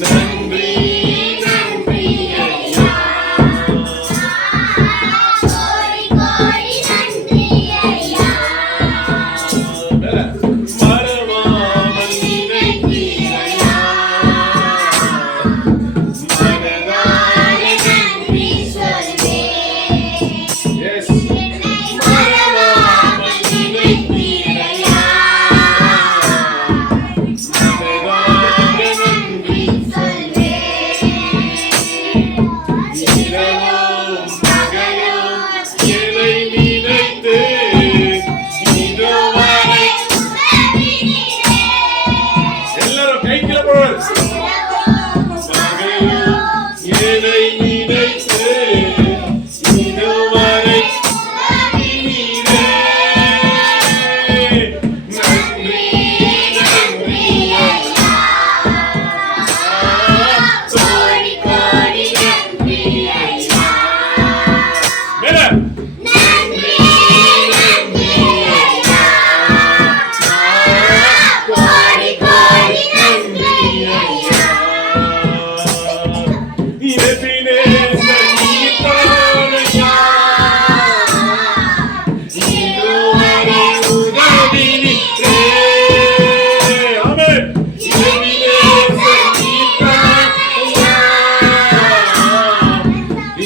நன்றி நன்றி ஐயா. மறவாமல் நினைத்தீரையா, மனதார நன்றி சொல்வேன். Yes. மறவாமல் நினைத்தீரையா, மனதார நன்றி சொல்வேன். இரவும் பகலும் என்னை நினைத்து இதுவரை எல்லாரும் கைக்குள்ள போடுங்க. பகலும் என்னை நினைத்து இதுவரை நீரே. நன்றி நன்றி ஐயா. கோடி கோடி நன்றி ஐயா. மேல நன்றி நன்றி ஐயா. கோடி கோடி நன்றி ஐயா. எபினேசர் நீதானையா, இதுவரை உதவி நிற்றே. ஆமென். எபினேசர் நீதானையா,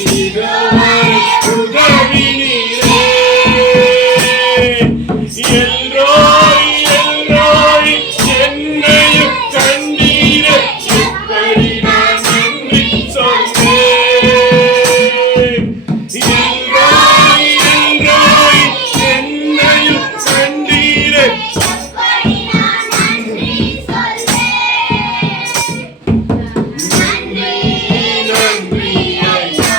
இதுவரை உதவி நீரே. எல்ரோய் எல்ரோய் என்னையும் கண்டீரே, எப்படி நான் நன்றி சொல்வேன். எல்ரோய் எல்ரோய் என்னையும் கண்டீரே, நன்றி நன்றி ஐயா.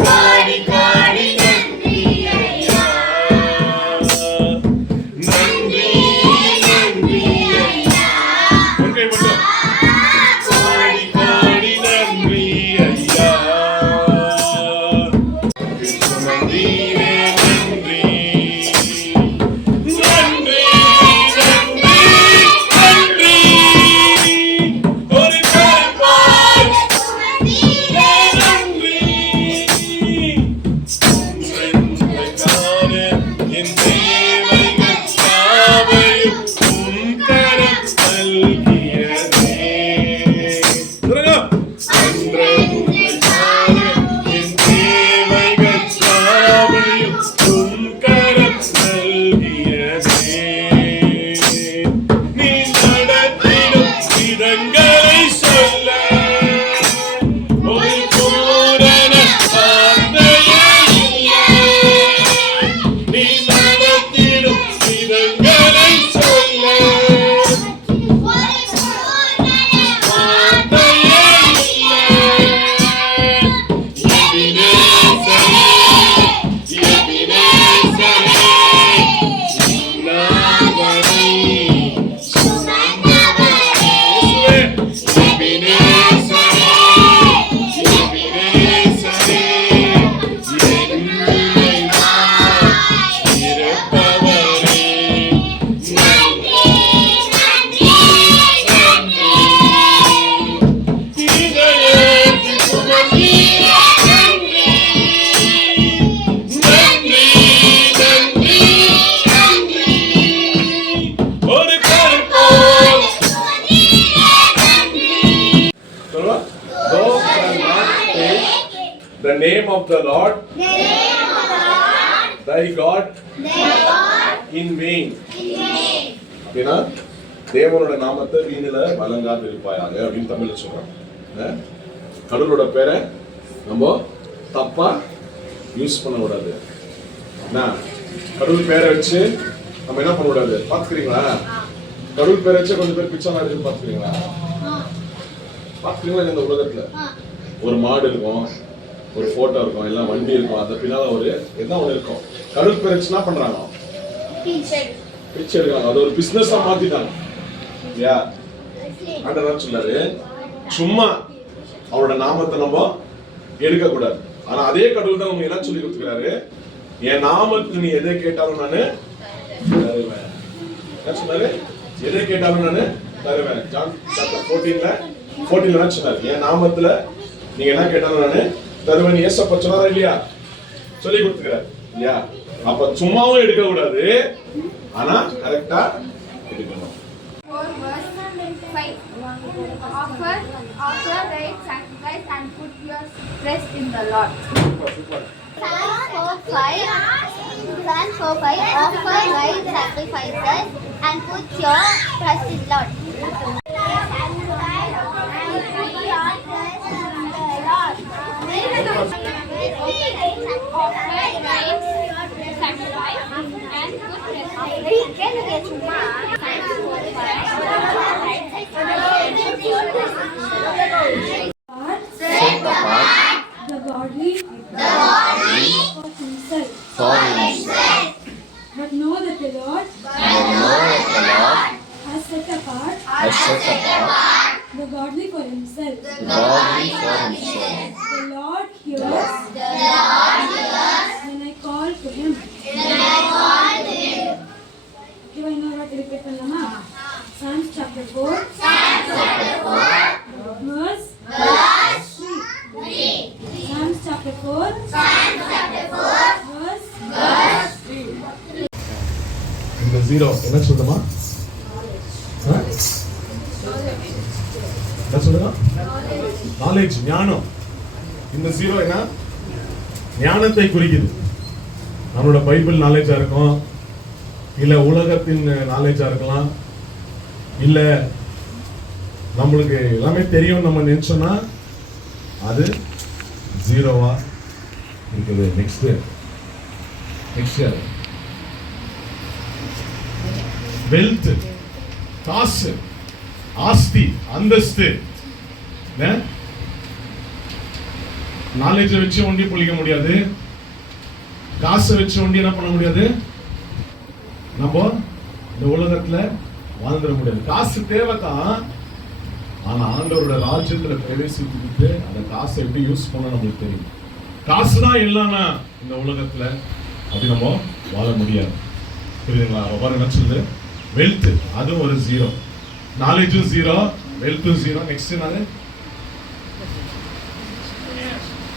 கோடி கோடி நன்றி ஐயா. நன்றி நன்றி ஐயா. உங்கள் மட்டும் கோடி கோடி நன்றி ஐயா. கிருஷ்ணமந்திரே நன்றி நன்றி நன்றி நன்றி. ஒரு கருப்பாய் நன்றி. உம்மென்றைக்கான என் தேவைகள் யாவையும் உம் கரம் நல்கியதே. சொல்லுங்க. அன்றென்றைக்கான என் தேவைகள் யாவையும் உம் கரம் நல்கியதே. நீ நடத்திடும் விதங்களை சொல்ல ஒரு பூரண வார்த்தையே இல்லை. நீ நடத்திடும் விதங்களை சொல்ல வார்த்தையே இல்லை. எபினேசரே, எபினேசரே, சுமந்தவரே, இயேசுவே. எபினேசரே, எபினேசரே, என்னையாய் இருப்பவரே. நன்றி நன்றி. இதயத்தில் சுமந்தீரே, நன்றி நன்றி நன்றி நன்றி. ஒரு கருப்போல் சொல்லுவா. Thou shalt not take the name of the Lord thy God in vain. அப்படின்னா தேவனோட நாமத்தை வீணில வழங்காது இருப்பாயாக அப்படின்னு தமிழ்ல சொல்றாங்க. கடவுளோட பேரை நம்ம தப்பா யூஸ் பண்ண கூடாது. கடவுள் பேரை வச்சு நம்ம என்ன பண்ண கூடாது பாத்துக்கிறீங்களா? கடவுள் பேரை வச்சு கொஞ்சம் பேர் பிச்சை இருக்கு பாத்துக்கிறீங்களா? பாத்துக்கிறீங்களா? இந்த உலகத்துல ஒரு மாடு இருக்கும், ஒரு போட்டோ இருக்கும், எல்லாம் வண்டி இருக்கும், அது பின்னால ஒரு என்ன ஒண்ணு இருக்கும். கடவுள் பேரை வச்சு என்ன பண்றாங்க? பிச்சை எடுக்கிறாங்க. அது ஒரு பிசினஸா மாத்திட்டாங்க. ஆண்டவர் சொன்னாரு சும்மா அவரோட நாமத்தை நம்ம எடுக்க கூடாது. ஆனா அதே கடவுள் தான் உங்களுக்கு என்ன சொல்லி கொடுத்துக்கிறாரு, என் நாமத்துக்கு நீ எதை கேட்டாலும் நானு தருவேன். என்ன சொன்னாரு? எதை கேட்டாலும் நானு தருவேன். ஜான் சாப்டர் 14ல என்ன சொன்னார்? என் நாமத்துல நீங்க என்ன கேட்டாலும் நானு தருவேன். ஏசப்பா சொன்னாரா இல்லையா? சொல்லி கொடுத்துக்கிறார் இல்லையா? அப்ப சும்மாவும் எடுக்க கூடாது, ஆனா கரெக்டா எடுக்கணும். Offer right sacrifice and put your trust in the Lord. Psalm 4:5 offer right sacrifices and put your trust in Lord. The godly for himself. But know that the Lord has set apart the godly for himself. The Lord hears when I call to him. Do I know what to repeat? Psalms chapter 4 verse 3. Psalms chapter 4 verse 3. இந்த zero என்ன சொல்லுமா? என்ன சொல்லுங்க? Knowledge, ஞானம். இந்த zero என்ன? ஞானத்தை குறிக்குது. நம்மளோட பைபிள் நாலேஜா இருக்கும், இல்ல உலகத்தின் நாலேஜா இருக்கலாம், இல்ல நம்மளுக்கு எல்லாமே தெரியும் நம்ம நினைச்சோம்னா அது ஜீரோவா இருக்குது. நெக்ஸ்ட் வெல்த், காசு, ஆஸ்தி, அந்தஸ்து. நாலேஜை வச்சு ஒண்டி புளிக்க முடியாது, காசை வச்சு ஒண்டி என்ன பண்ண முடியாது. நம்ம இந்த உலகத்துல வாழ்ந்துட முடியாது. காசு தேவைதான், ஆனா ஆண்டவரோட ராஜ்யத்துல பிரவேசித்துக்கிட்டு அந்த காசை எப்படி யூஸ் பண்ண நம்மளுக்கு தெரியும். காசுதான் இல்லைன்னா இந்த உலகத்துல அப்படி நம்ம வாழ முடியாது. புரியுதுங்களா? ஒவ்வொரு என்ன சொல்லுது? வெல்த், அதுவும் ஒரு ஜீரோ. நாலேஜும் ஜீரோ, வெல்த்தும் ஜீரோ. நெக்ஸ்ட் நாளு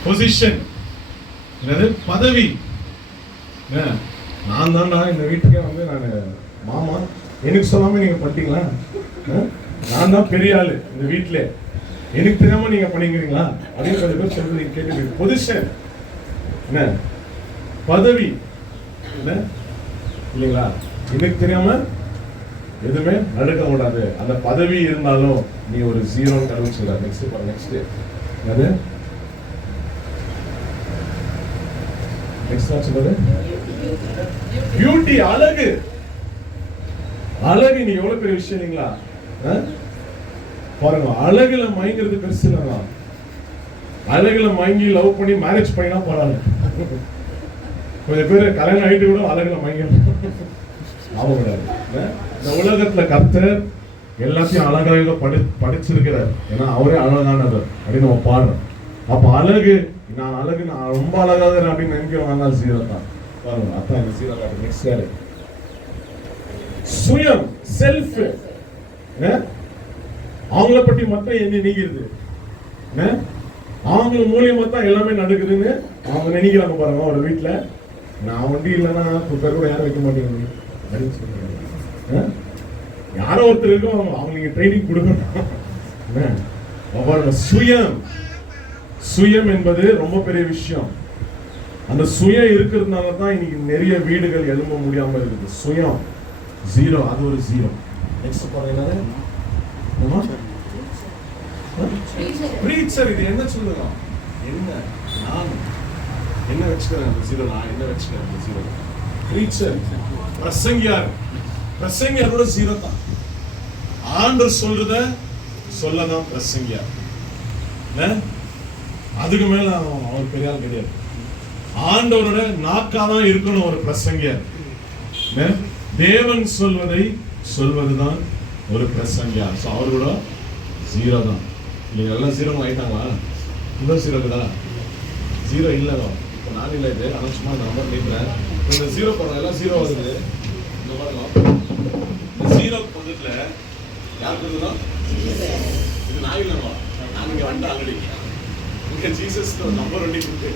பொசிஷன், என்னது? பதவி. நான் தான்டா இந்த வீட்டுக்கே வந்து நான் மாமா, எனக்கு சொல்லாம நீங்க பண்ணிட்டீங்களா? நான் தான் பெரிய ஆளு இந்த வீட்டுல, எனக்கு தெரியாம நீங்க பண்ணிக்கிறீங்களா அப்படின்னு கொஞ்சம் பேர் சொல்றது கேட்டு. பொசிஷன் என்ன? பதவி என்ன இல்லைங்களா? எனக்கு தெரியாம எதுவுமே நடக்க கூடாது. அந்த பதவி இருந்தாலும் நீ ஒரு ஜீரோ கருவிச்சுக்கிறார். நெக்ஸ்ட் அது சொல்றது பியூட்டி, அழகு. அழகு நீ எவ்வளவு பெரிய விஷயம் இல்லைங்களா? பாருங்க, அழகுல மயங்கிறது பெருசு இல்லைங்களா? அழகுல மயங்கி லவ் பண்ணி மேரேஜ் பண்ணினா பரவாயில்ல. கொஞ்சம் பேர் கல்யாணம் ஆயிட்டு கூட அழகுல மயங்க ஆகக்கூடாது. இந்த உலகத்துல கர்த்தர் எல்லாத்தையும் அழகாக படிச்சிருக்கிறார். ஏன்னா அவரே அழகானவர் அப்படின்னு நம்ம பாடுறோம். அப்ப அழகு, நான் அழகு, நான் ரொம்ப அழகாக அப்படின்னு நினைக்கிறவங்க ஜீரோ தான். பாருங்க, அதான் இந்த ஜீரோ காட்டு. நெக்ஸ்ட் சுயம், செல்ஃப். அவங்கள பற்றி மட்டும் என்ன நினைக்கிறது, அவங்க மூலியமா தான் எல்லாமே நடக்குதுன்னு அவங்க நினைக்கிறாங்க. பாருங்க, ஒரு வீட்டுல நான் வண்டி இல்லைன்னா பேர் கூட யாரும் வைக்க மாட்டேங்க அப்படின்னு சொல்றாங்க. யாரோ ஒருத்தர் இருக்கும், அவங்க நீங்க ட்ரைனிங் கொடுக்கணும். சுயம், சுயம் என்பது ரொம்ப பெரிய விஷயம். அந்த சுயம் இருக்கிறதுனால தான் இன்னைக்கு நிறைய வீடுகள் எழும்ப முடியாம இருக்குது. சுயம் ஜீரோ, அது ஒரு ஜீரோ. நெக்ஸ்ட் பாருங்க, பிரீச்சர். இது என்ன சொல்லுங்க? என்ன நான் என்ன வச்சுக்கிறேன் அந்த ஜீரோ? நான் என்ன வச்சுக்கிறேன் அந்த ஜீரோ? பிரீச்சர், பிரசங்கியார். பிரசங்கியாரோட ஜீரோ தான். ஆண்டவர் சொல்றத சொல்லதான் பிரசங்கியார். அதுக்கு மேல அவர் பெரிய ஆள் கிடையாது. ஆண்டவரோட நாக்காதான் இருக்கணும் ஒரு பிரசங்கியார். தேவன் சொல்வதை சொல்வதுதான் ஒரு பிரசங்கியார். அவரோட ஜீரோ தான். நீங்க எல்லாம் ஜீரோ ஆயிட்டாங்களா? இன்னும் ஜீரோ இருக்குதா? ஜீரோ இல்லைதோ. இப்போ நான் இல்லை, இது ஆனால் சும்மா நம்பர் நீக்கிறேன். இந்த ஜீரோ போடுறோம், எல்லாம் ஜீரோ வருது. இந்த பாருங்க, இந்த ஜீரோ பக்கத்துல யார் கொடுத்தோம்? இது நான் இல்லைமா, நான் இங்கே வந்துட்டு ஆல்ரெடி இங்கே ஜீசஸ் நம்பர் ஒண்ணி கொடுத்து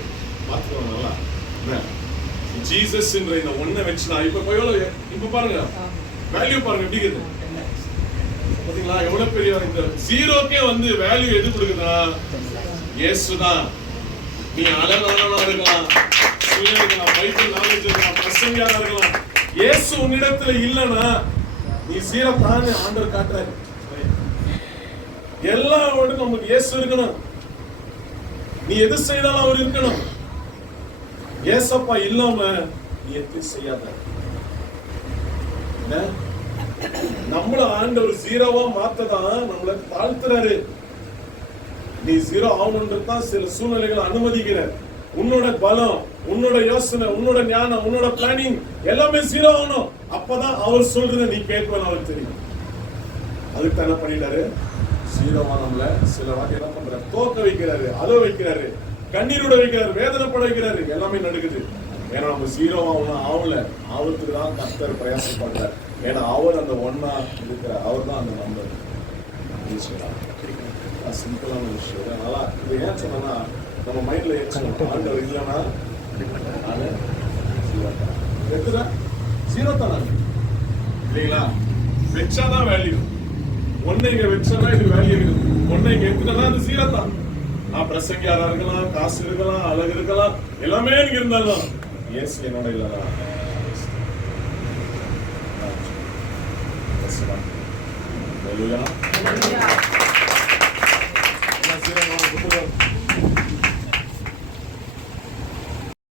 பார்த்துக்கோங்க நல்லா. ஜீசஸ் என்ற இந்த ஒன்றை வச்சுதான் இப்போ எவ்வளோ, இப்போ பாருங்க வேல்யூ பாருங்க எப்படி இருக்குது பாத்தீங்களா? எவ்வளவு பெரிய இந்த ஜீரோக்கே வந்து வேல்யூ எது கொடுக்குதுன்னா இயேசுதான். நீ அழகானவனா இருக்கலாம், இருக்கலாம், பைபிள் நாலேஜ் இருக்கலாம், பிரசங்கியாரா இருக்கலாம், இயேசு உன்னிடத்துல இல்லைன்னா நீ ஜீரோ தான் ஆண்டவர் காட்டுறாரு. எல்லாரோட நமக்கு இயேசு இருக்கணும். நீ எது செய்தாலும் அவர் இருக்கணும். ஏசப்பா இல்லாம நீ எது செய்யாத. நம்மள ஆண்டவர் ஜீரோவா மாத்ததான் நம்மள தாழ்த்துறாரு. நீ ஜீரோ ஆகணும்ன்றதான் சில சூழ்நிலைகளை அனுமதிக்கிறார். உன்னோட பலம், உன்னோட யோசனை, உன்னோட ஞானம், உன்னோட பிளானிங் எல்லாமே ஜீரோ ஆகணும். அப்பதான் அவர் சொல்றத நீ கேட்கணும். அவருக்கு தெரியும். அதுக்கு என்ன பண்ணிட்டாரு? ஜீரோவா நம்மள சில வாட்டி என்ன பண்றாரு? தோக்க வைக்கிறாரு, அழ வைக்கிறாரு, கண்ணீரோட வைக்கிறாரு, வேதனைப்பட வைக்கிறாரு. எல்லாமே நடக்குது. ஏன்னா நம்ம ஜீரோவா ஆகல, அவருக்கு தான் கர்த்தர் பிரயாசப்படுறாரு. ஏன்னா அவர் அந்த ஒன்னா இருக்கிற, அவர் தான் அந்த நம்பர். சிம்பிளான விஷயம். அதனால இது ஏன் சொன்னா நம்ம மைண்ட்ல ஆண்டவர் இல்லைன்னா ஜீரோ தான் இல்லைங்களா? வச்சாதான் வேல்யூ. ஒன்னை இங்க வச்சா இது வேல்யூ இருக்குது. ஒன்னை இங்க எடுத்துட்டா அது ஜீரோ தான். நான் பிரசங்கியாரா இருக்கலாம், காசு இருக்கலாம், அழகு இருக்கலாம், எல்லாமே எனக்கு இருந்தாலும் இயேசு என்னோட இல்லைனா Hallelujah.